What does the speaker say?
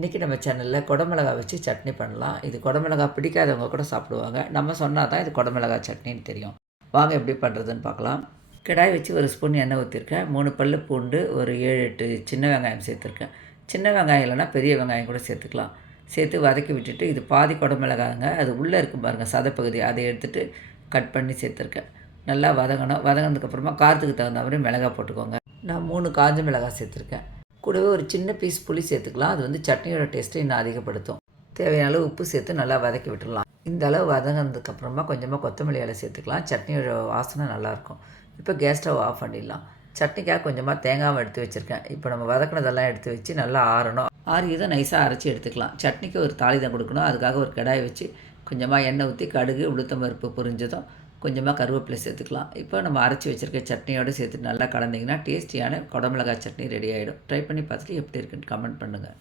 இன்றைக்கி நம்ம சேனலில் குடமிளகா வச்சு சட்னி பண்ணலாம். இது குடமிளகா பிடிக்காதவங்க கூட சாப்பிடுவாங்க. நம்ம சொன்னால் தான் இது குடமிளகா சட்னின்னு தெரியும். வாங்க எப்படி பண்ணுறதுன்னு பார்க்கலாம். கடாய் வச்சு ஒரு ஸ்பூன் எண்ணெய் ஊற்றிருக்கேன். 3 பல்லு பூண்டு, ஒரு 7, 8 சின்ன வெங்காயம் சேர்த்துருக்கேன். சின்ன வெங்காயம் இல்லைனா பெரிய வெங்காயம் கூட சேர்த்துக்கலாம். சேர்த்து வதக்கி விட்டுட்டு, இது பாதி குடமிளகாங்க. அது உள்ளே இருக்கும் பாருங்கள் சதைப்பகுதி, அதை எடுத்துகிட்டு கட் பண்ணி சேர்த்துருக்கேன். நல்லா வதங்கணும். வதங்கினதுக்கப்புறமா காரத்துக்கு தகுந்த மாதிரி மிளகாய் போட்டுக்கோங்க. நான் 3 காஞ்ச மிளகாய் சேர்த்துருக்கேன். கூடவே ஒரு சின்ன பீஸ் புளி சேர்த்துக்கலாம். அது சட்னியோட டேஸ்ட்டை இன்னும் அதிகப்படுத்தும். தேவையான அளவு உப்பு சேர்த்து நல்லா வதக்கி விட்டுடலாம். இந்த அளவு வதங்கினதுக்கப்புறமா கொஞ்சமாக கொத்தமல்லி இலை சேர்த்துக்கலாம். சட்னியோட வாசனை நல்லாயிருக்கும். இப்போ கேஸ் ஸ்டவ் ஆஃப் பண்ணிடலாம். சட்னிக்காக கொஞ்சமாக தேங்காவை எடுத்து வச்சுருக்கேன். இப்போ நம்ம வதக்கினதெல்லாம் எடுத்து வச்சு நல்லா ஆறணும். ஆறியதை நைஸாக அரைச்சி எடுத்துக்கலாம். சட்னிக்கு ஒரு தாளிதம் கொடுக்கணும். அதுக்காக ஒரு கடாயை வச்சு கொஞ்சமாக எண்ணெய் ஊற்றி கடுகு, உளுத்தம்பருப்பு பொரிஞ்சதும் கொஞ்சமாக கருவேப்பிலை சேர்த்துக்கலாம். இப்போ நம்ம அரைச்சி வச்சுருக்க சட்னியோடு சேர்த்து நல்லா கலந்திங்கன்னா டேஸ்டியான குடமிளகாய் சட்னி ரெடி ஆகிடும். ட்ரை பண்ணி பார்த்துட்டு எப்படி இருக்குன்னு கமெண்ட் பண்ணுங்கள்.